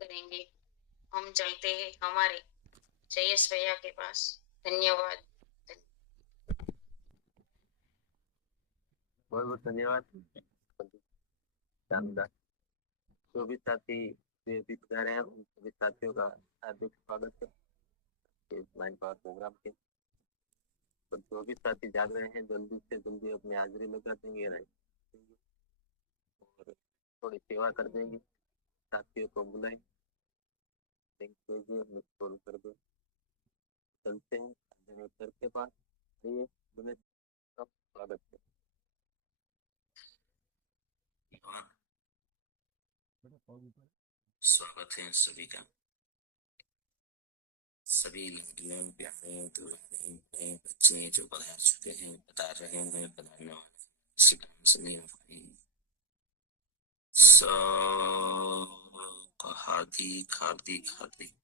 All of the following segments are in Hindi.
करेंगे। हम चलते हैं हमारे जयेश भैया के पास। धन्यवाद। बहुत बहुत धन्यवाद। शानदार। जो भी साथी अभी बता रहे हैं उन सभी साथियों का हार्दिक स्वागत है इस माइंड पावर प्रोग्राम के। तो जो भी साथी जाग रहे हैं जल्दी से जल्दी अपनी हाजिरी लगा देंगे और थोड़ी सेवा कर देंगे। साथियों को बुलाएं, लिंक भेजिए, मिस कॉल कर दो। चलते हैं सर के पास। आइए बने, सब स्वागत है। स्वागत है सभी का। सभी लाडले प्यारे दुलारे बच्चे जो पधार चुके हैं, बता रहे हैं, पधारने वाले शिकायत सुनिए भाई। सबका हार्दिक हार्दिक हार्दिक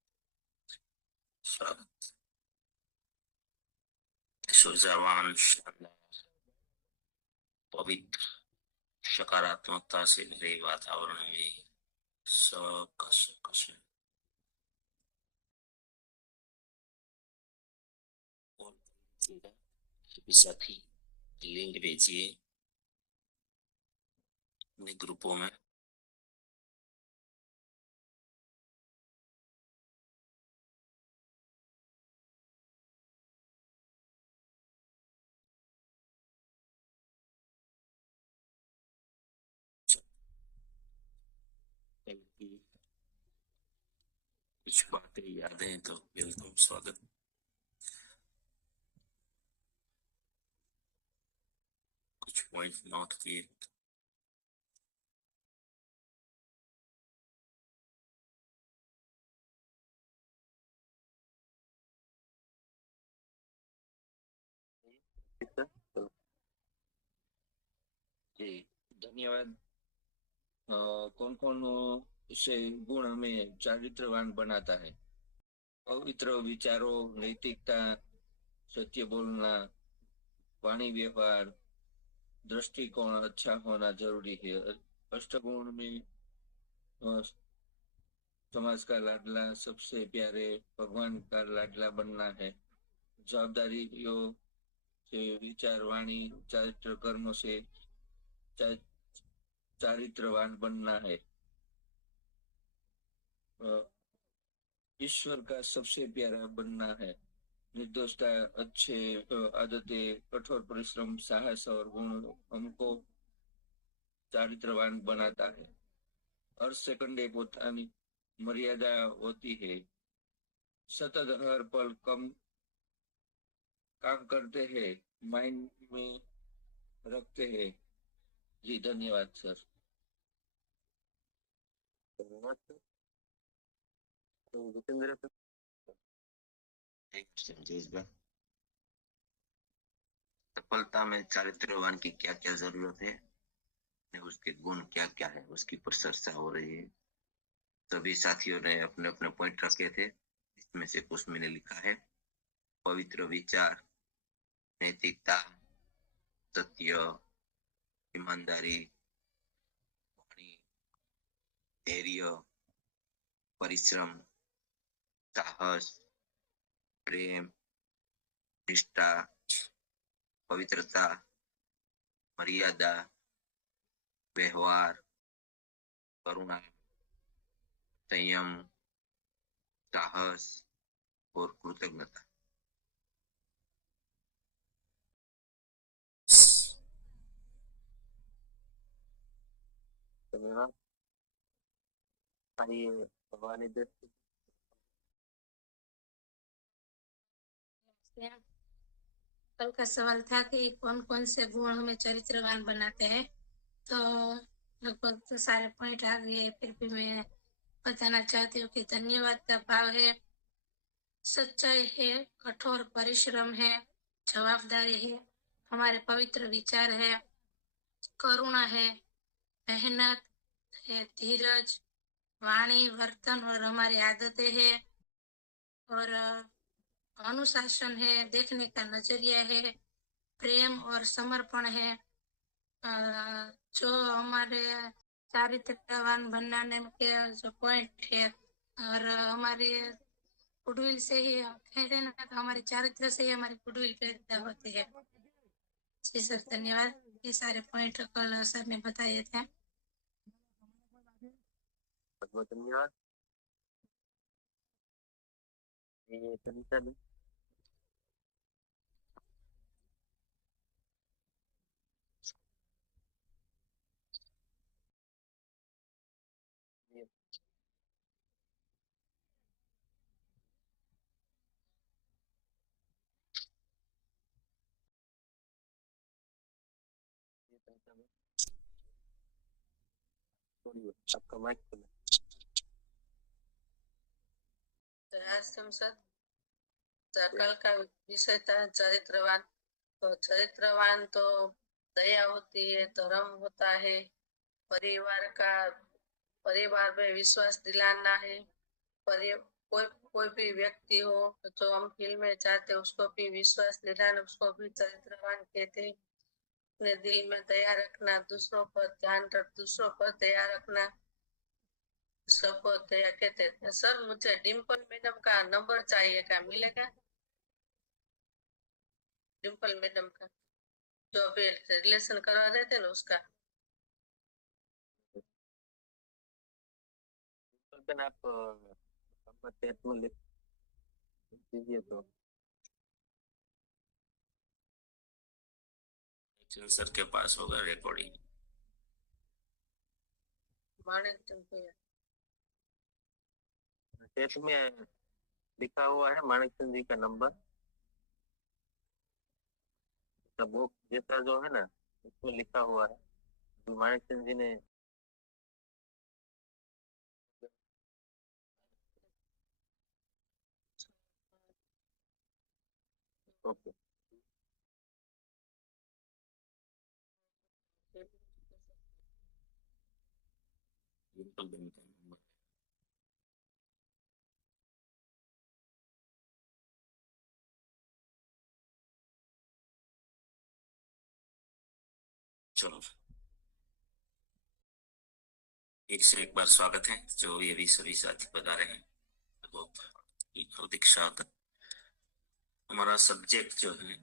स्वागत। सुजावान, शानदार, पवित्र, सकारात्मकता से भरे वातावरण में सबका सबका स्वागत। और सभी साथी लिंक भेजिए अपने ग्रुपों में। कुछ बातें याद हैं तो वेलकम, स्वागत। कुछ पॉइंट नोट किए। ठीक है, तो जी धन्यवाद। कौन कौन से गुण हमें चारित्रवान बनाता है? पवित्र विचारों, नैतिकता, सत्य बोलना, वाणी व्यवहार, दृष्टिकोण अच्छा होना जरूरी है। अष्टगुण में समाज का लाडला, सबसे प्यारे, भगवान का लाडला बनना है। जवाबदारियों से विचार, वाणी, चारित्र कर्म से चारित्रवान बनना है। ईश्वर का सबसे प्यारा बनना है। निर्दोषता, अच्छे आदतें, कठोर परिश्रम, साहस और गुण हमको चारित्रवान बनाता है। हर सेकंडे પોતાની मर्यादा होती है। सतत हर पल कम काम करते हैं, माइंड में रखते हैं। जी धन्यवाद सर। धन्यवाद सर। तो जितेंद्र सर। सफलता में चारित्रवान की क्या क्या जरूरत है, उसके गुण क्या क्या है, उसकी प्रशंसा हो रही है। सभी साथियों ने अपने अपने पॉइंट रखे थे, इसमें से कुछ मैंने लिखा है। पवित्र विचार, नैतिकता, सत्य, ईमानदारी, वाणी, धैर्य, परिश्रम, साहस, प्रेम, निष्ठा, पवित्रता, मर्यादा, व्यवहार, करुणा, संयम, साहस और कृतज्ञता। धन्यवाद। आइए भवानी दत्त। कल का सवाल था कि कौन कौन से गुण हमें चरित्रवान बनाते हैं। तो लगभग तो सारे पॉइंट आ गए, फिर भी मैं बताना चाहती हूँ कि धन्यवाद का भाव है, सच्चाई है, कठोर परिश्रम है, जवाबदारी है, हमारे पवित्र विचार है, करुणा है, मेहनत है, धीरज, वाणी, वर्तन और हमारी आदतें है, और अनुशासन है, देखने का नजरिया है, प्रेम और समर्पण है। जो हमारे चारित्रवान बनाने के जो पॉइंट है और हमारी गुडविल से ही कहते हैं ना, तो हमारे चारित्र से ही हमारी गुडविल पैदा होती है। जी सर, धन्यवाद। ये सारे पॉइंट कल सर ने बताए थे। बहुत बहुत धन्यवाद। ये तनिषा जी। ये तनिषा जी। बोलिए, आपका माइक खुला संसद कल का विषय था चरित्रवान। तो चरित्रवान तो दया होती है, धर्म होता है, परिवार में विश्वास दिलाना है। कोई भी व्यक्ति हो जो हम फिल्म में चाहते उसको भी विश्वास दिलाना, उसको भी चरित्रवान कहते हैं। अपने दिल में दया रखना, दूसरों पर दया रखना, सबको दया कहते हैं। सर, मुझे डिम्पल मैडम का नंबर चाहिए, क्या मिलेगा? डिम्पल मैडम का जो अभी रिलेशन करवा रहे थे ना, उसका। है। आप नंबर चैट में लिख दीजिए तो सर के पास होगा रिकॉर्डिंग। चैट में लिखा हुआ है माणिक चंद जी का नंबर। वो जैसा जो है ना, उसमें लिखा हुआ है माणिक चंद जी ने। ओके, बिल्कुल बिल्कुल। चलो, एक से एक बार स्वागत है। जो ये भी सभी साथी बता रहे हैं, तो हार्दिक स्वागत। हमारा सब्जेक्ट जो है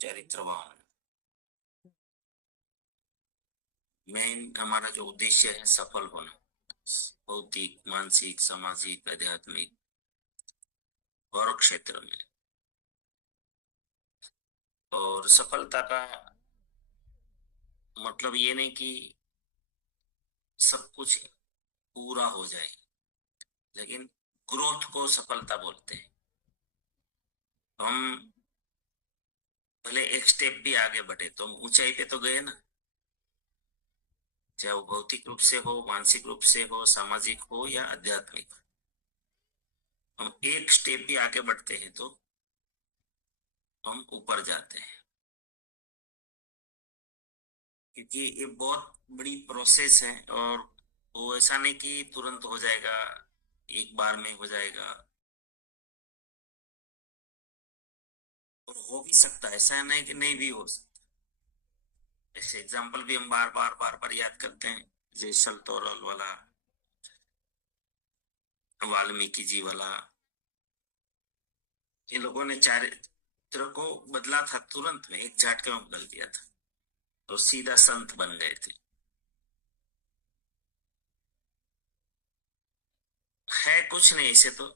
चरित्रवान। मेन हमारा जो उद्देश्य है सफल होना, भौतिक, मानसिक, सामाजिक, आध्यात्मिक और क्षेत्र में। और सफलता का मतलब ये नहीं कि सब कुछ पूरा हो जाए, लेकिन ग्रोथ को सफलता बोलते हैं। हम भले एक स्टेप भी आगे बढ़े तो हम ऊंचाई पे तो गए ना, चाहे वो भौतिक रूप से हो, मानसिक रूप से हो, सामाजिक हो या आध्यात्मिक। हम एक स्टेप भी आगे बढ़ते हैं तो हम ऊपर जाते हैं, क्योंकि ये बहुत बड़ी प्रोसेस है। और वो ऐसा नहीं कि तुरंत हो जाएगा, एक बार में हो जाएगा। और हो भी सकता है, ऐसा नहीं कि नहीं भी हो सकता। ऐसे एग्जाम्पल भी हम बार बार याद करते हैं, जैसे तोरल वाला, वाल्मीकि जी वाला। इन लोगों ने चारित्र को बदला था, तुरंत में एक झटके में बदल दिया था, तो सीधा संत बन गए थे। है कुछ नहीं, ऐसे तो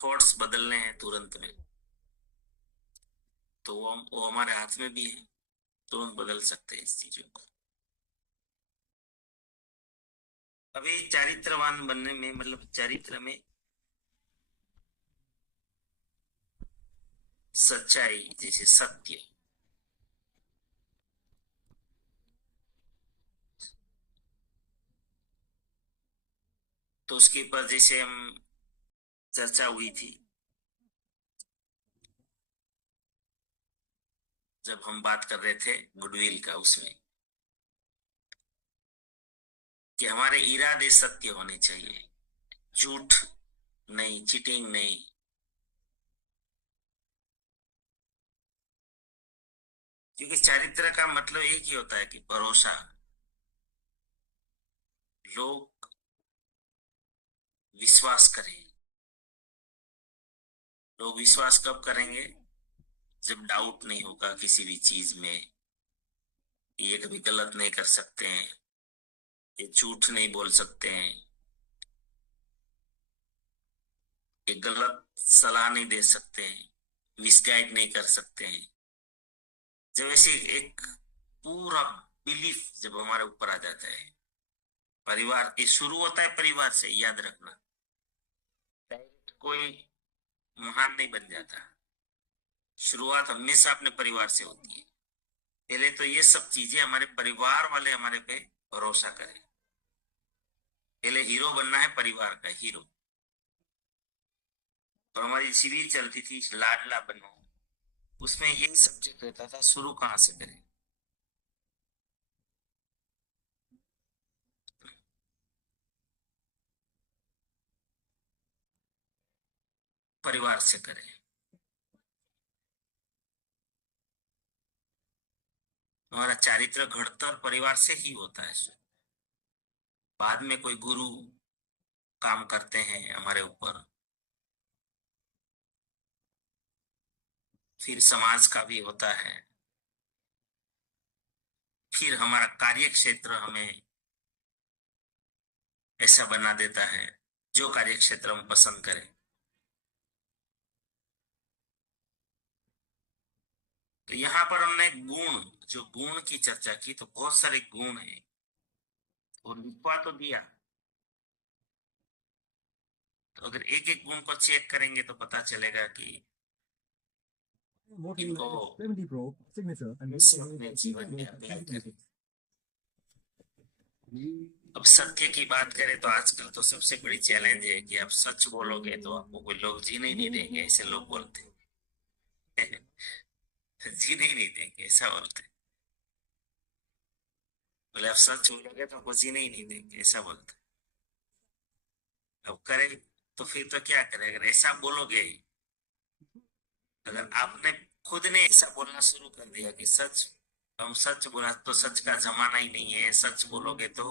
थॉट्स बदलने हैं तुरंत में, तो वो हमारे हाथ में भी है, तुरंत बदल सकते हैं इस चीजों को। अभी चारित्रवान बनने में, मतलब चरित्र में सच्चाई, जैसे सत्य, तो उसके ऊपर जैसे हम चर्चा हुई थी जब हम बात कर रहे थे गुडविल का, उसमें कि हमारे इरादे सत्य होने चाहिए, झूठ नहीं, चीटिंग नहीं। क्योंकि चारित्र का मतलब एक ही होता है कि भरोसा। लोग विश्वास करें। लोग विश्वास कब करेंगे? जब डाउट नहीं होगा किसी भी चीज में, ये कभी गलत नहीं कर सकते हैं, ये झूठ नहीं बोल सकते हैं, ये गलत सलाह नहीं दे सकते हैं, मिसगाइड नहीं कर सकते हैं। जब ऐसे एक पूरा बिलीफ जब हमारे ऊपर आ जाता है, परिवार ये शुरू होता है परिवार से, याद रखना। कोई महान नहीं बन जाता, शुरुआत हमेशा अपने परिवार से होती है। पहले तो ये सब चीजें हमारे परिवार वाले हमारे पे भरोसा करें। पहले हीरो बनना है, परिवार का हीरो। और हमारी सीरीज चलती थी लाडला बनो, उसमें यही सब्जेक्ट रहता था, शुरू कहां से करें। परिवार से करें। हमारा चारित्र घड़तर परिवार से ही होता है। बाद में कोई गुरु काम करते हैं हमारे ऊपर, फिर समाज का भी होता है, फिर हमारा कार्य क्षेत्र हमें ऐसा बना देता है जो कार्य क्षेत्र हम पसंद करें। तो यहाँ पर हमने गुण, जो गुण की चर्चा की, तो बहुत सारे गुण हैं और लिखवा तो दिया। तो अगर एक एक गुण को चेक करेंगे तो पता चलेगा कि इनको अपने जीवन में अप्लाई करें। अब सत्य की बात करें तो आजकल तो सबसे बड़ी चैलेंज है कि आप सच बोलोगे तो आपको कोई लोग जीने नहीं देंगे, ऐसे लोग बोलते हैं। जीने ही नहीं देंगे, ऐसा बोलते हैं। बोले आप सच बोलोगे तो आपको जीने ही नहीं देंगे, ऐसा बोलते हैं। अब करें तो फिर तो क्या करें? अगर ऐसा बोलोगे, अगर आपने खुद ने ऐसा बोलना शुरू कर दिया कि सच, हम सच बोला तो सच का जमाना ही नहीं है, सच बोलोगे तो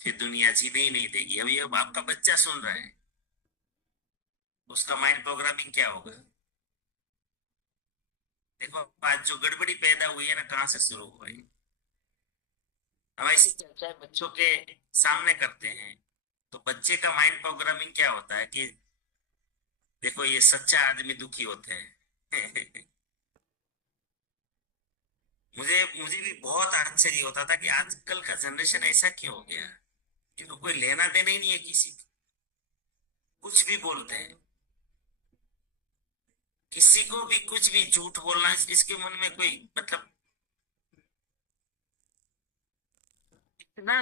फिर दुनिया जीने ही नहीं देगी। अभी अब आपका बच्चा सुन रहा है, उसका माइंड प्रोग्रामिंग क्या होगा? देखो आज जो गड़बड़ी पैदा हुई है ना, कहां से शुरू हुई? हम ऐसी चर्चाएं बच्चों के सामने करते हैं तो बच्चे का माइंड प्रोग्रामिंग क्या होता है कि देखो ये सच्चा आदमी दुखी होते हैं। मुझे मुझे भी बहुत आश्चर्य होता था कि आजकल का जनरेशन ऐसा क्यों हो गया, इनको कोई लेना देना ही नहीं है किसी को, कुछ भी बोलते हैं, किसी को भी कुछ भी झूठ बोलना, इसके मन में कोई मतलब इतना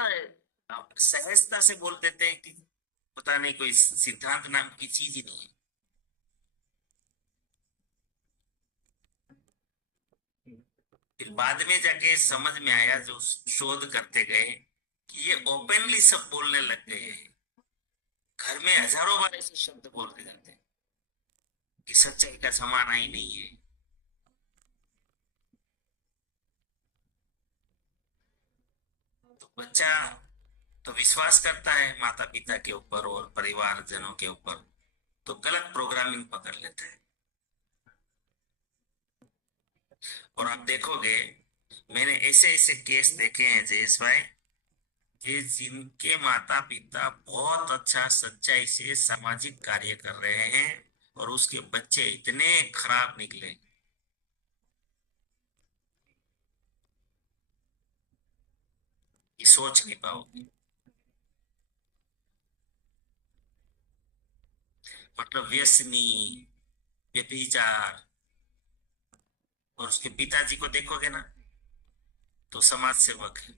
सहजता से बोल देते हैं कि पता नहीं कोई सिद्धांत नाम की चीज ही नहीं है। फिर बाद में जाके समझ में आया, जो शोध करते गए, कि ये ओपनली सब बोलने लग गए हैं। घर में हजारों बार ऐसे शब्द बोलते जाते हैं कि सच्चाई का जमाना ही नहीं है। तो बच्चा तो विश्वास करता है माता पिता के ऊपर और परिवारजनों के ऊपर, तो गलत प्रोग्रामिंग पकड़ लेता है। और आप देखोगे, मैंने ऐसे ऐसे केस देखे हैं जयेश भाई, कि जिनके माता पिता बहुत अच्छा सच्चाई से सामाजिक कार्य कर रहे हैं और उसके बच्चे इतने खराब निकले कि सोच नहीं पाओगे। मतलब व्यसनी, व्यभिचार, और उसके पिताजी को देखोगे ना तो समाज सेवक है।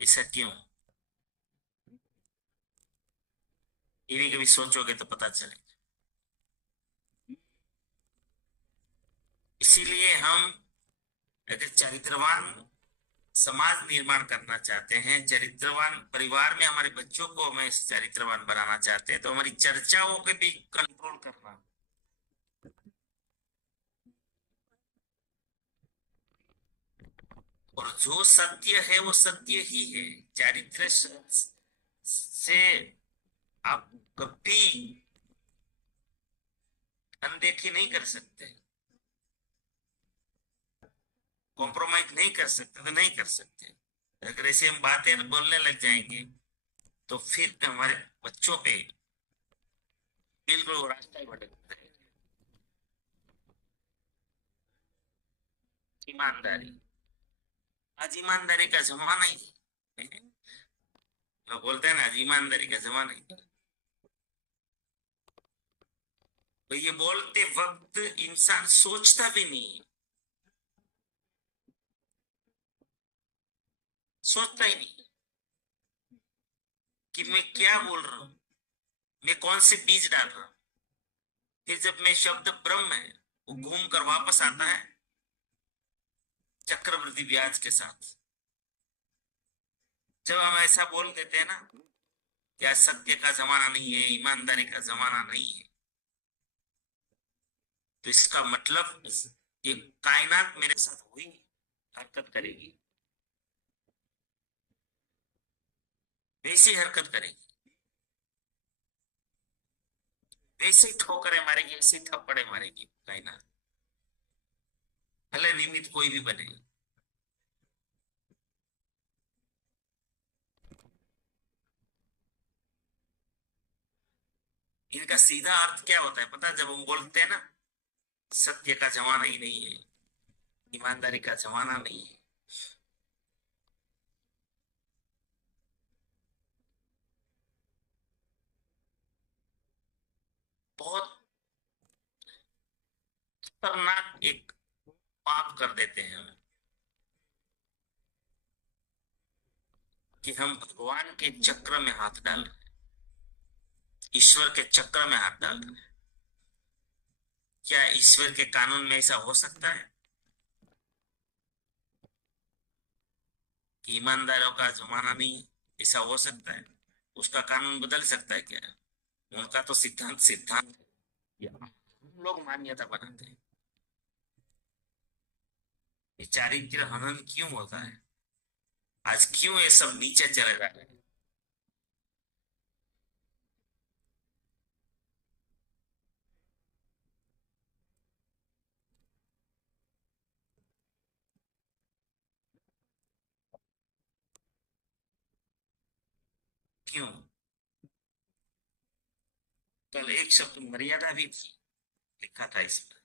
ऐसा क्यों? ये भी कभी सोचोगे तो पता चलेगा। इसीलिए हम अगर चरित्रवान समाज निर्माण करना चाहते हैं, चरित्रवान परिवार में हमारे बच्चों को हमें चरित्रवान बनाना चाहते हैं, तो हमारी चर्चाओं के भी कंट्रोल करना, जो सत्य है वो सत्य ही है। चारित्र्य से आप कभी अनदेखी नहीं कर सकते, कॉम्प्रोमाइज नहीं कर सकते, तो नहीं कर सकते। अगर ऐसे हम बातें बोलने लग जाएंगे तो फिर हमारे बच्चों पे बिल्कुल वो रास्ता ही भटक जाएगा। ईमानदारी, आज ईमानदारी का जमाना ही नहीं। लोग बोलते हैं ना आज ईमानदारी का जमाना ही नहीं। तो ये बोलते वक्त इंसान सोचता भी नहीं, सोचता ही नहीं कि मैं क्या बोल रहा हूं, मैं कौन से बीज डाल रहा हूं। फिर जब मैं शब्द ब्रह्म है वो घूम कर वापस आता है चक्रवृद्धि ब्याज के साथ। जब हम ऐसा बोल देते हैं ना क्या सत्य का जमाना नहीं है, ईमानदारी का जमाना नहीं है, तो इसका मतलब ये कायनात मेरे साथ हुई हरकत करेगी, वैसी हरकत करेगी, वैसे ही ठोकरें मारेगी, ऐसे थप्पड़े मारेगी कायनात, भले निमित्त कोई भी बने। इनका सीधा अर्थ क्या होता है पता है? जब हम बोलते हैं ना सत्य का जमाना ही नहीं है, ईमानदारी का जमाना नहीं है, बहुत खतरनाक एक पाप कर देते हैं हम कि हम भगवान के चक्र में हाथ डाल रहे हैं, ईश्वर के चक्र में हाथ डाल रहे हैं। क्या ईश्वर के कानून में ऐसा हो सकता है कि ईमानदारों का जमाना नहीं, ऐसा हो सकता है? उसका कानून बदल सकता है क्या? उनका तो सिद्धांत सिद्धांत है, हम लोग मान्यता बनाते हैं। ये चारित्र्य हनन क्यों होता है? आज क्यों ये सब नीचे चले जा रहे हैं? क्यों? कल एक शब्द मर्यादा भी थी, लिखा था इसमें।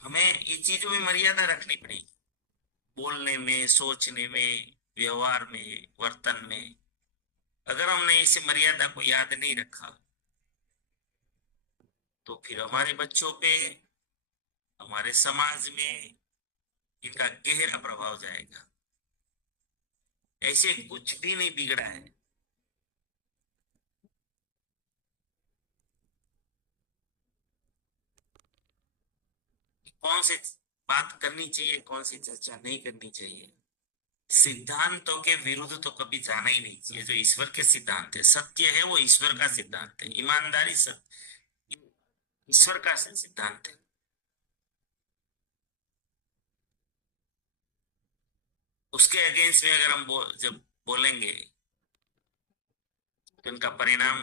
हमें ये चीजों में मर्यादा रखनी पड़ेगी, बोलने में, सोचने में, व्यवहार में, वर्तन में। अगर हमने इस मर्यादा को याद नहीं रखा तो फिर हमारे बच्चों पे, हमारे समाज में इनका गहरा प्रभाव जाएगा। ऐसे कुछ भी नहीं बिगड़ा है। कौन सी बात करनी चाहिए, कौन सी चर्चा नहीं करनी चाहिए, सिद्धांतों के विरुद्ध तो कभी जाना ही नहीं चाहिए। जो ईश्वर के सिद्धांत है, सत्य है, वो ईश्वर का सिद्धांत है। ईमानदारी सत्य ईश्वर का सिद्धांत है। उसके अगेंस्ट में अगर हम जब बोलेंगे तो उनका परिणाम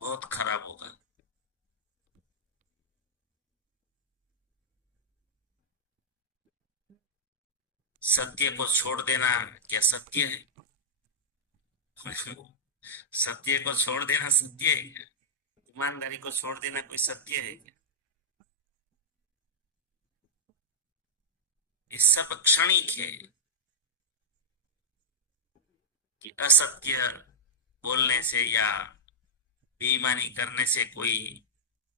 बहुत खराब होगा। सत्य को छोड़ देना क्या सत्य है? सत्य को छोड़ देना सत्य है क्या? ईमानदारी को छोड़ देना कोई सत्य है क्या? ये सब क्षणिक है कि असत्य बोलने से या बेईमानी करने से कोई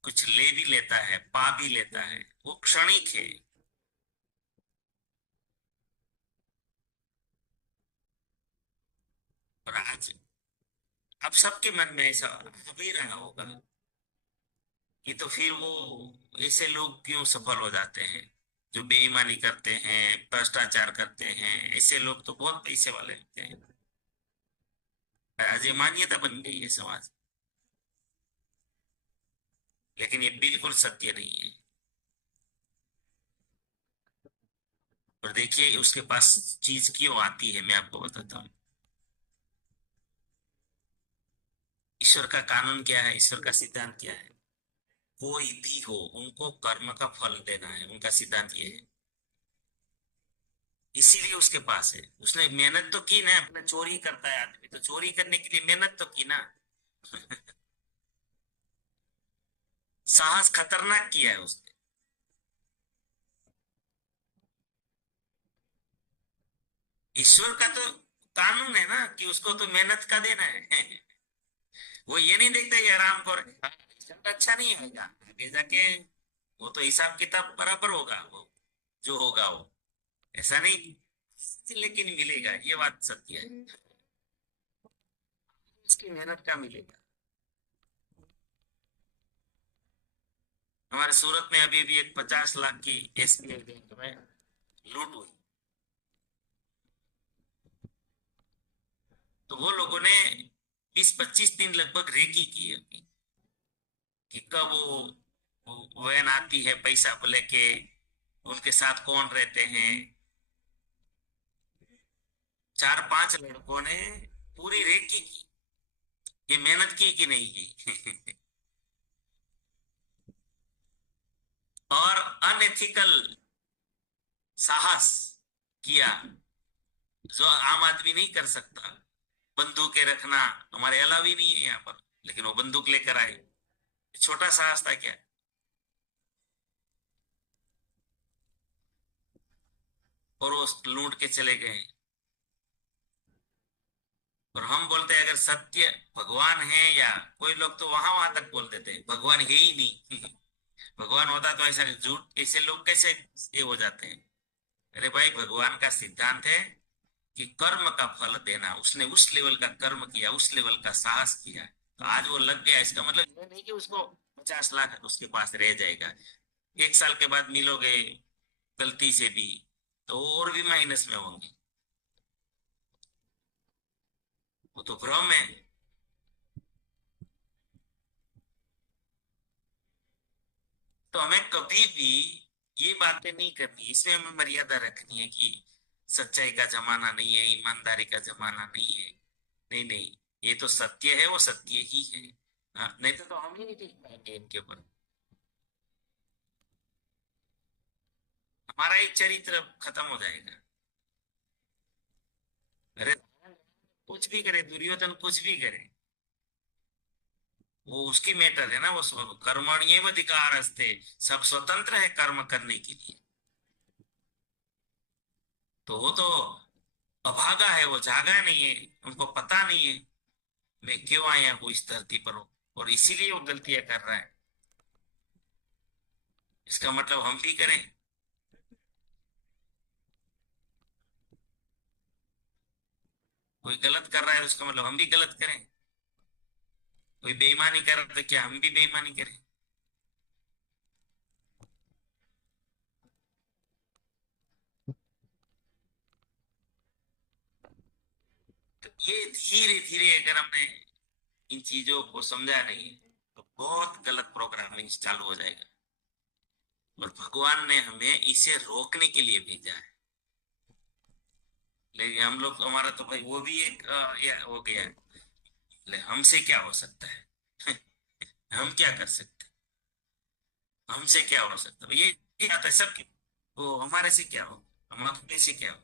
कुछ ले भी लेता है, पा भी लेता है, वो क्षणिक है। और आज अब सबके मन में ऐसा हो भी रहा होगा कि तो फिर वो ऐसे लोग क्यों सफल हो जाते हैं जो बेईमानी करते हैं, भ्रष्टाचार करते हैं। ऐसे लोग तो बहुत पैसे वाले होते हैं। आज ये मान्यता बन गई है समाज। लेकिन ये बिल्कुल सत्य नहीं है। और देखिए उसके पास चीज क्यों आती है, मैं आपको बताता हूँ। ईश्वर का कानून क्या है, ईश्वर का सिद्धांत क्या है? कोई भी हो उनको कर्म का फल देना है, उनका सिद्धांत ये है। इसीलिए उसके पास है। उसने मेहनत तो की ना, अपने चोरी करता है आदमी तो चोरी करने के लिए मेहनत तो की ना। साहस खतरनाक किया है उसने। ईश्वर का तो कानून है ना कि उसको तो मेहनत का देना है। वो ये नहीं देखता ये आराम कर, रिजल्ट अच्छा नहीं आएगा आगे जाके, वो तो हिसाब किताब बराबर होगा, वो जो होगा वो ऐसा नहीं, लेकिन मिलेगा, ये बात सत्य है। इसकी मेहनत का मिलेगा। हमारे सूरत में अभी भी एक 50 लाख की एसबीआई बैंक में लूट हुई। तो वो लोगों ने 20-25 दिन लगभग रेकी की है कि कब वो वैन आती है पैसा को लेके, उनके साथ कौन रहते हैं। 4-5 लड़कों ने पूरी रेकी की, ये मेहनत की कि नहीं की। और अनएथिकल साहस किया जो आम आदमी नहीं कर सकता। बंदूकें रखना हमारे अलावा ही नहीं है यहाँ पर, लेकिन वो बंदूक लेकर आए। छोटा साहस था क्या? और वो लूट के चले गए। और हम बोलते हैं अगर सत्य भगवान है, या कोई लोग तो वहां वहां तक बोल देते हैं भगवान है ही नहीं। भगवान होता तो ऐसा झूठ, ऐसे लोग कैसे ये हो जाते हैं? अरे भाई, भगवान का सिद्धांत है कि कर्म का फल देना। उसने उस लेवल का कर्म किया, उस लेवल का साहस किया, तो आज वो लग गया। इसका मतलब ये नहीं कि उसको 50 लाख उसके पास रह जाएगा। 1 साल के बाद मिलोगे गलती से भी तो वो और भी माइनस में होंगे। वो तो भ्रम है। तो हमें कभी भी ये बातें नहीं करनी, इसमें हमें मर्यादा रखनी है कि सच्चाई का जमाना नहीं है, ईमानदारी का जमाना नहीं है। नहीं नहीं, ये तो सत्य है, वो सत्य ही है। हाँ, नहीं तो हम ही नहीं टिक पाएंगे इनके ऊपर। हमारा ही चरित्र खत्म हो जाएगा। अरे कुछ भी करे दुर्योधन, कुछ भी करे, वो उसकी मैटर है ना। वो कर्मण्येव अधिकारस्ते, सब स्वतंत्र है कर्म करने के लिए। तो वो तो अभागा है, वो जागा नहीं है, उनको पता नहीं है मैं क्यों आया हूं इस धरती पर। और इसीलिए वो गलतियां कर रहा है। इसका मतलब हम भी करें। कोई गलत कर रहा है उसका मतलब हम भी गलत करें। कोई बेईमानी कर रहा है तो क्या हम भी बेईमानी करें? तो ये धीरे धीरे अगर हमने इन चीजों को समझा नहीं तो बहुत गलत प्रोग्रामिंग चालू हो जाएगा। और भगवान ने हमें इसे रोकने के लिए भेजा है। लेकिन हम लोग, हमारा तो भाई वो भी एक ये हो गया है। हमसे क्या हो सकता है? हम क्या कर सकते हैं? हमसे क्या हो सकता है? ये आता है सबके। वो हमारे से क्या हो, हम अपने से क्या हो?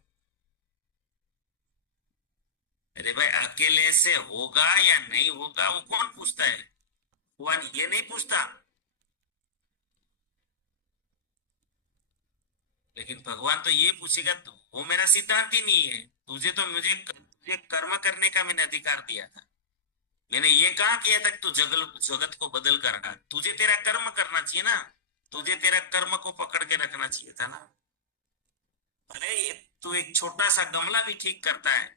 अरे भाई, अकेले से होगा या नहीं होगा वो कौन पूछता है? भगवान ये नहीं पूछता। लेकिन भगवान तो ये पूछेगा, तो वो मेरा सिद्धांत ही नहीं है। तुझे कर्म करने का मैंने अधिकार दिया था। मैंने ये कहा किया था कि तू जगत को बदल कर रहा, तुझे तेरा कर्म करना चाहिए ना। तुझे तेरा कर्म को पकड़ के रखना चाहिए था ना। अरे तू एक छोटा सा गमला भी ठीक करता है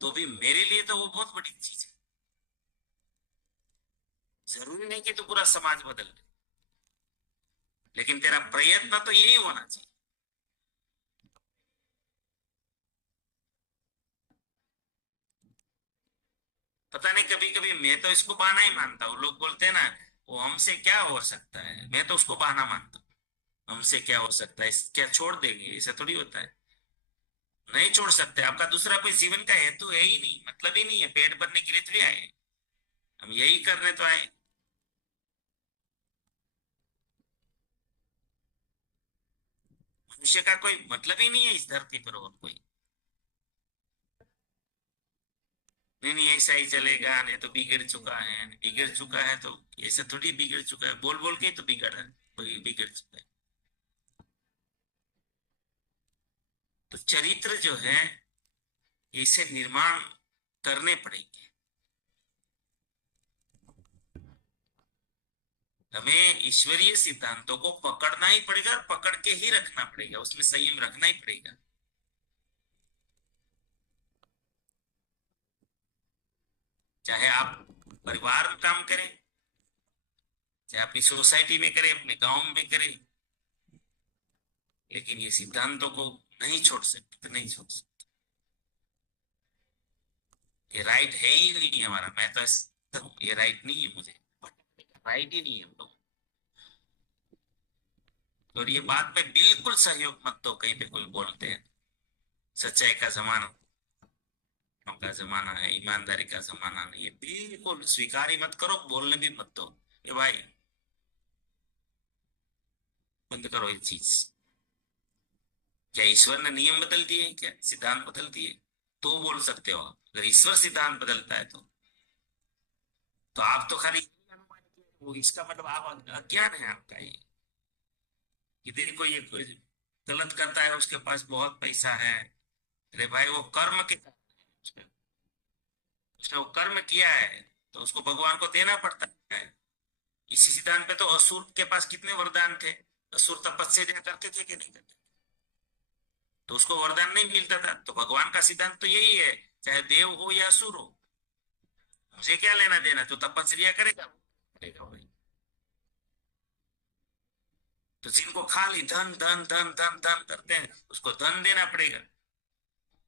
तो भी मेरे लिए तो वो बहुत बड़ी चीज है। जरूरी नहीं कि तू पूरा समाज बदल दे, लेकिन तेरा प्रयत्न तो यही होना चाहिए। पता नहीं, कभी कभी मैं तो इसको बहाना ही मानता हूँ। लोग बोलते हैं ना, वो हमसे क्या हो सकता है, मैं तो उसको बहाना मानता हूँ। हमसे क्या हो सकता है, क्या छोड़ देंगे, ऐसा थोड़ी होता है। नहीं छोड़ सकते, आपका दूसरा कोई जीवन का हेतु है ही नहीं, मतलब ही नहीं है, पेट भरने के लिए थोड़ी आए, हम यही करने तो आए। मनुष्य का कोई मतलब ही नहीं है इस धरती पर और कोई। नहीं नहीं ऐसा ही चलेगा, नहीं तो बिगड़ चुका है, बिगड़ चुका है तो ऐसा थोड़ी बिगड़ चुका है, बोल बोल के ही तो बिगड़ है, कोई बिगड़ चुका है। तो चरित्र जो है इसे निर्माण करने पड़ेंगे। हमें ईश्वरीय सिद्धांतों को पकड़ना ही पड़ेगा और पकड़ के ही रखना पड़ेगा, उसमें संयम रखना ही पड़ेगा। चाहे आप परिवार में काम करें, चाहे अपनी सोसाइटी में करें, अपने गांव में करें, लेकिन ये सिद्धांतों को नहीं छोड़ सकते, नहीं छोड़ सकते। ये राइट है ही नहीं हमारा, मैं तो ऐसा हूं, ये राइट नहीं है मुझे, राइट ही नहीं है हम लोग। और ये बात में बिल्कुल सहयोग मत दो, कहीं पे कोई बोलते हैं सच्चाई का जमाना का जमाना है, ईमानदारी का जमाना नहीं है, बिल्कुल स्वीकार ही मत करो, बोलने भी मत दो ये भाई, बंद करो ये चीज। क्या ईश्वर ने नियम बदल दिए, क्या सिद्धांत बदल दिए तो बोल सकते हो? अगर ईश्वर सिद्धांत बदलता है तो आप तो खाली अनुमान किए, वो इसका मतलब आप अज्ञान है आपका ये, कि देखो ये कोई गलत करता है उसके पास बहुत पैसा है। अरे भाई वो कर्म के, उसने वो कर्म किया है तो उसको भगवान को देना पड़ता है। इसी सिद्धांत पे तो असुर के पास कितने वरदान थे, असुर तपस्या करते थे कि नहीं करते, तो उसको वरदान नहीं मिलता था। तो भगवान का सिद्धांत तो यही है, चाहे देव हो या असुर हो, मुझे क्या लेना देना, जो तपस्या करेगा करेगा भाई। तो जिनको खाली धन धन धन धन धन करते हैं उसको धन देना पड़ेगा,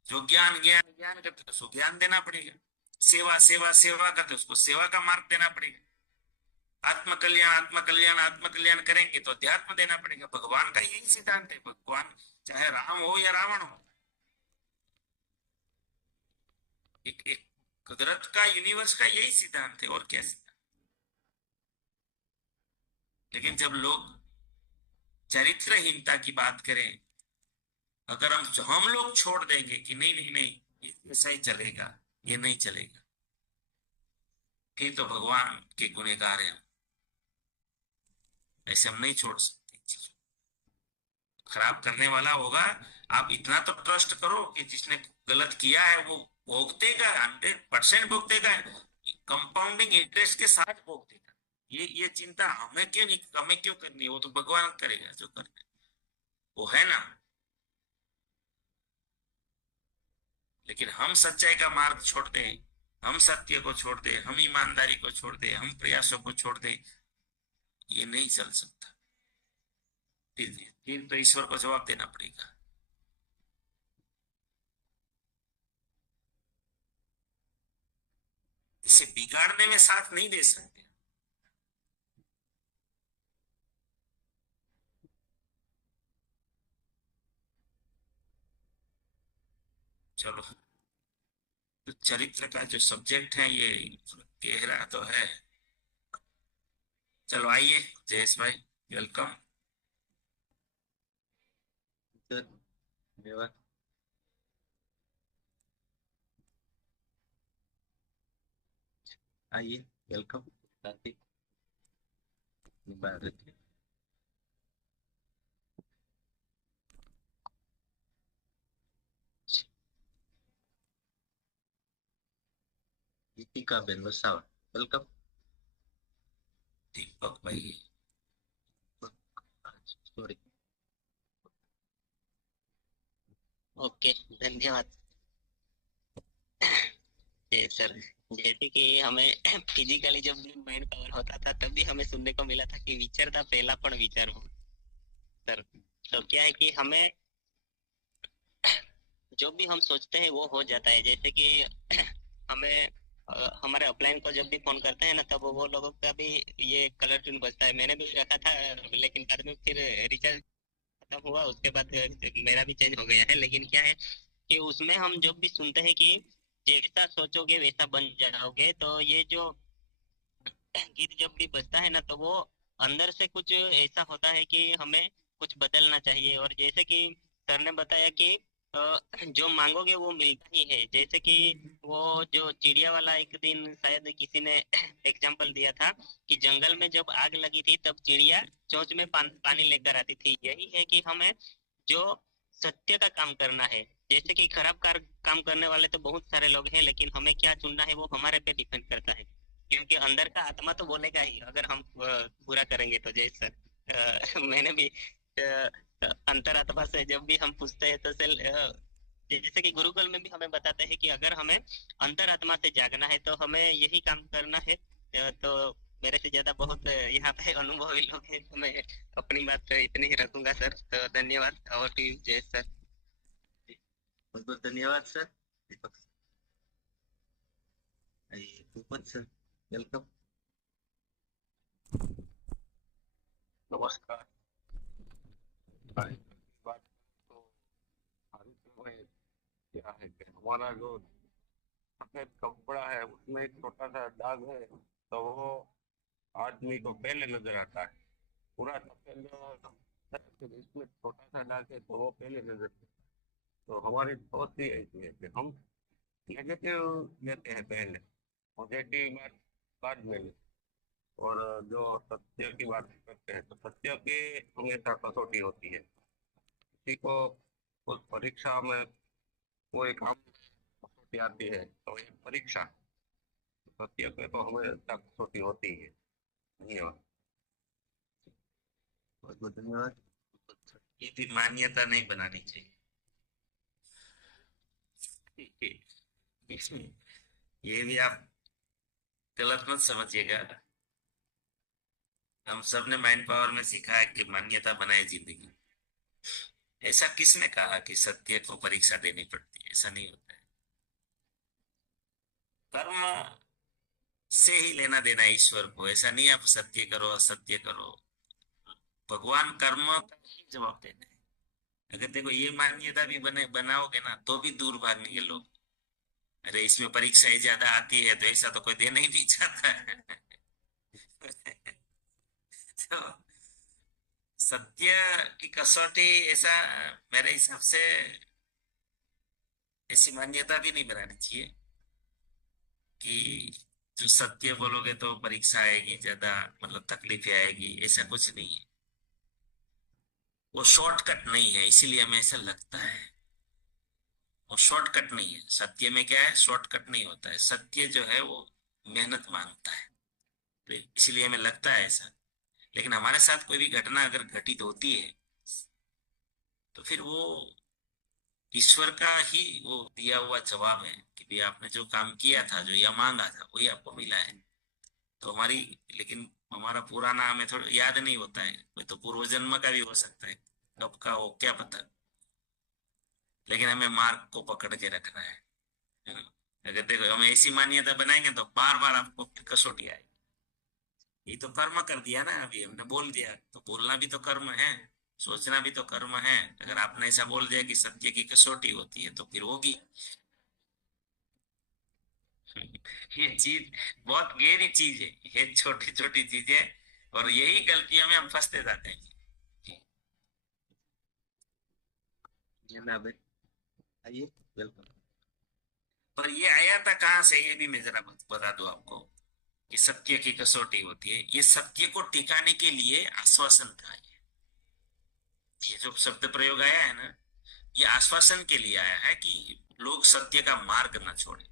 जो ज्ञान ज्ञान ज्ञान करते हैं उसको ज्ञान देना पड़ेगा, सेवा सेवा सेवा करते उसको सेवा का मार्ग देना पड़ेगा, आत्मकल्याण आत्मकल्याण आत्मकल्याण करेंगे तो अध्यात्म देना पड़ेगा। भगवान का यही सिद्धांत है, भगवान चाहे राम हो या रावण हो, एक कुदरत का यूनिवर्स का यही सिद्धांत है, और क्या सिद्धांत। लेकिन जब लोग चरित्रहीनता की बात करें, अगर हम लोग छोड़ देंगे कि नहीं नहीं नहीं ऐसा ही चलेगा, ये नहीं चलेगा, फिर तो भगवान के गुनहगार हैं, ऐसे हम नहीं छोड़ सकते चीजों। खराब करने वाला होगा, आप इतना तो ट्रस्ट करो कि जिसने गलत किया है वो भोगतेगा, 100% भोगतेगा, कंपाउंडिंग इंटरेस्ट के साथ भोगतेगा। ये चिंता हमें क्यों नहीं, हमें क्यों करनी है, वो तो भगवान करेगा जो करना है, वो है ना। लेकिन हम सच्चाई का मार्ग छोड़ दें, हम सत्य को छोड़ दें, हम ईमानदारी को छोड़ दें, हम प्रयासों को छोड़ दें, ये नहीं चल सकता। फिर तो ईश्वर को जवाब देना पड़ेगा। इसे बिगाड़ने में साथ नहीं दे सकते। चलो, तो चरित्र का जो सब्जेक्ट है ये गहरा तो है। चलो आइए जयेश भाई, वेलकम। धन्यवाद। आइए, वेलकम। साथी बात रखिए। गीतिका बेन वसावा, वेलकम। दीपक भाई, सॉरी। ओके, धन्यवाद। सर, जैसे कि हमें फिजिकली जब भी मैन पावर होता था तब भी हमें सुनने को मिला था कि विचार था पहला पण विचार हो सर। तो क्या है कि हमें जो भी हम सोचते हैं वो हो जाता है। जैसे कि हमें हमारे अपलाइन को जब भी फोन करते हैं ना, तब वो लोगों का भी ये कलर ट्यून बजता है। मैंने भी रखा था, लेकिन बाद में फिर रिचार्ज खत्म हुआ, उसके बाद मेरा भी चेंज हो गया है। लेकिन क्या है कि उसमें हम जब भी सुनते हैं कि जैसा सोचोगे वैसा बन जाओगे, तो ये जो गीत जब भी बजता है ना, तो वो अंदर से कुछ ऐसा होता है कि हमें कुछ बदलना चाहिए। और जैसे कि सर ने बताया कि जो मांगोगे वो मिलता ही है। जैसे कि वो जो चिड़िया वाला एक दिन शायद किसी ने एग्जाम्पल दिया था कि जंगल में जब आग लगी थी तब चिड़िया चोंच में पानी लेकर आती थी। यही है कि हमें जो सत्य का काम करना है। जैसे कि खराब काम करने वाले तो बहुत सारे लोग हैं, लेकिन हमें क्या चुनना है वो हमारे पे डिपेंड करता है। क्योंकि अंदर का आत्मा तो बोलेगा ही अगर हम पूरा करेंगे तो। जैसे मैंने भी अंतरात्मा से जब भी हम पूछते हैं तो जैसे कि गुरुकुल में भी हमें बताते हैं कि अगर हमें अंतरात्मा से जागना है तो हमें यही काम करना है। तो मेरे से ज्यादा बहुत यहाँ पे अनुभवी लोग हैं, तो मैं अपनी बात इतनी ही रखूंगा सर। तो धन्यवाद। और जय सर। बहुत बहुत धन्यवाद सर। दीपक भूपत सर, वेलकम। नमस्कार। आज की बात तो भारत में क्या है कि हमारा जो सफेद कपड़ा है उसमें एक छोटा सा दाग है, तो वो आदमी को पहले नजर आता है। पूरा सफेद फिर इसमें छोटा सा दाग है तो वो पहले नजर आता है। तो हमारी सोच ही ऐसी है कि हम नेगेटिव लेते हैं पहले, पॉजिटिव बात बाद में लेते हैं। और जो सत्य की बात करते हैं तो सत्य की हमेशा कसौटी होती है। किसी को उस परीक्षा में कोई काम कसौटी आती है तो ये परीक्षा, सत्य पे तो हमेशा कसौटी होती है। धन्यवाद। बहुत बहुत धन्यवाद। ये भी मान्यता नहीं बनानी चाहिए। ये भी आप गलत मत समझिएगा। हम सब ने माइंड पावर में सीखा है कि मान्यता बनाए जिंदगी। ऐसा किसने कहा कि सत्य को परीक्षा देनी पड़ती है? ऐसा नहीं होता है। कर्म से ही लेना देना ईश्वर को। ऐसा नहीं आप सत्य करो असत्य करो, भगवान कर्म का ही जवाब देते हैं। अगर देखो ये मान्यता भी बनाओगे ना तो भी दूर भागेंगे लोग। अरे इसमें परीक्षाएं ज्यादा आती है तो ऐसा तो कोई देना ही नहीं चाहता है। तो सत्य की कसौटी ऐसा मेरे हिसाब से ऐसी मान्यता भी नहीं बनानी चाहिए कि जो सत्य बोलोगे तो परीक्षा आएगी ज्यादा, मतलब तकलीफें आएगी। ऐसा कुछ नहीं है। वो शॉर्टकट नहीं है, इसीलिए हमें ऐसा लगता है। वो शॉर्टकट नहीं है। सत्य में क्या है, शॉर्टकट नहीं होता है। सत्य जो है वो मेहनत मांगता है, तो इसलिए हमें लगता है ऐसा। लेकिन हमारे साथ कोई भी घटना अगर घटित होती है तो फिर वो ईश्वर का ही वो दिया हुआ जवाब है कि भाई आपने जो काम किया था, जो या मांगा था, वही आपको मिला है। तो हमारी, लेकिन हमारा पुराना हमें थोड़ा याद नहीं होता है। कोई तो पूर्व जन्म का भी हो सकता है, कब का हो क्या पता। लेकिन हमें मार्ग को पकड़ के रखना है ना? अगर देखो हम ऐसी मान्यता बनाएंगे तो बार बार आपको कसौटी आएगी। ये तो कर्म कर दिया ना, अभी हमने बोल दिया, तो बोलना भी तो कर्म है, सोचना भी तो कर्म है। अगर आपने ऐसा बोल दिया कि सत्य की कसौटी होती है तो फिर होगी। ये चीज बहुत गहरी चीज है, ये छोटी छोटी चीजें, और यही गलतियों में हम फंसते जाते हैं। जनाब आइए, वेलकम। पर ये आया था कहाँ से, ये भी मैं जरा बता दूं आपको कि सत्य की कसौटी होती है। ये सत्य को टिकाने के लिए आश्वासन था। ये जो शब्द प्रयोग आया है ना, ये आश्वासन के लिए आया है कि लोग सत्य का मार्ग न छोड़े।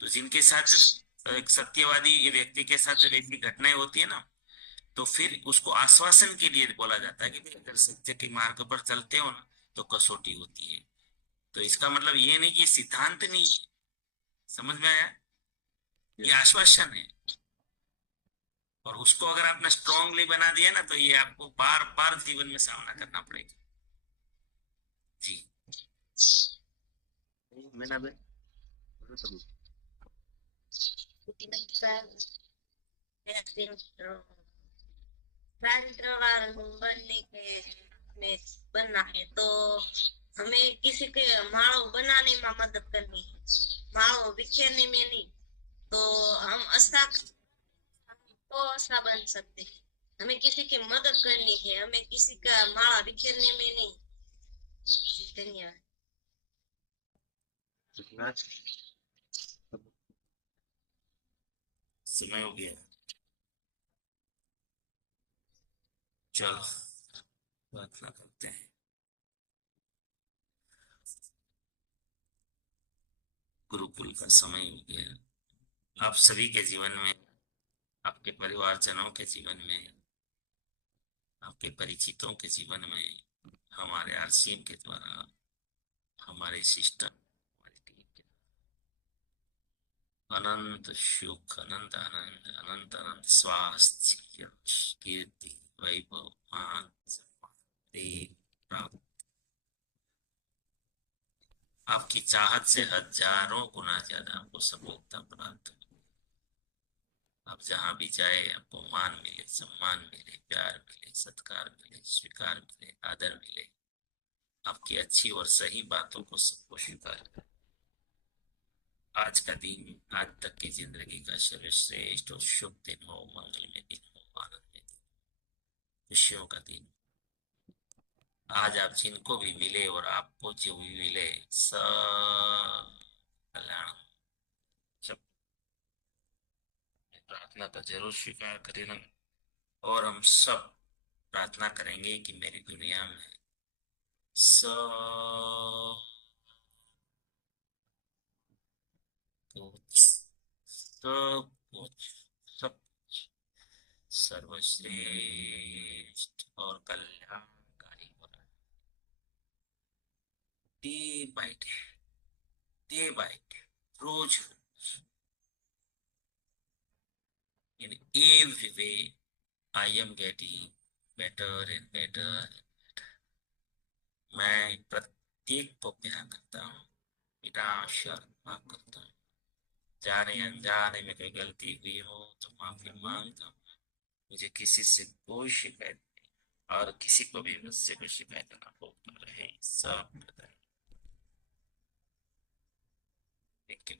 तो जिनके साथ एक सत्यवादी व्यक्ति के साथ जब ऐसी घटनाएं होती है ना, तो फिर उसको आश्वासन के लिए बोला जाता है कि भाई अगर सत्य के मार्ग पर चलते हो ना तो कसौटी होती है। तो इसका मतलब ये नहीं कि सिद्धांत नहीं है। समझ में आया? ये आश्वासन है, और उसको अगर आपने स्ट्रांगली बना दिया ना तो ये आपको बार बार जीवन में सामना करना पड़ेगा। जी मैंने बोलो तो चारित्रवान बनने के में बनना है तो हमें किसी के माड़ो बनाने में मदद करनी है, माड़ो बिखेरने में नहीं। तो हम ऐसा बन सकते हैं। हमें किसी की मदद करनी है, हमें किसी का माला बिखेरने में नहीं। धन्यवाद। समय हो गया, चलो प्रार्थना करते हैं। गुरुकुल का समय हो गया। आप सभी के जीवन में, आपके परिवारजनों के जीवन में, आपके परिचितों के जीवन में, हमारे आरसीएम के द्वारा, हमारे सिस्टम, हमारी टीम के अनंत सुख, अनंत आनंद, अनंत अनंत स्वास्थ्य, कीर्ति, वैभव, मान सम्मान, प्रेम प्राप्त। आपकी चाहत से हजारों गुना ज्यादा आपको सफलता प्राप्त हो। आप जहां भी जाए आपको मान मिले, सम्मान मिले, प्यार मिले, सत्कार मिले, स्वीकार मिले, आदर मिले। आपकी अच्छी और सही बातों को सबको स्वीकार करें। आज का दिन, आज तक की जिंदगी का सर्वश्रेष्ठ और शुभ दिन हो, मंगलमय दिन हो, आनंदमय दिन, खुशियों का दिन। आज आप जिनको भी मिले और आपको जो भी मिले, सब कल्याण। सब प्रार्थना तो जरूर स्वीकार करें ना, और हम सब प्रार्थना करेंगे कि मेरी दुनिया में सब कुछ, सब कुछ, सब कुछ सर्वश्रेष्ठ और कल्याणकारी हो रहा है। Day by day, day by day, रोज रोज, in every way I am getting better and better. मैं प्रत्येक को प्यार करता हूँ, बिना शर्म माफ करता हूँ। जाने अनजाने में कोई गलती हुई हो तो माफी मांगता हूँ। मुझे किसी से कोई शिकायत नहीं, और किसी को भी मुझसे कोई शिकायत ना हो रहे। सब थैंक यू।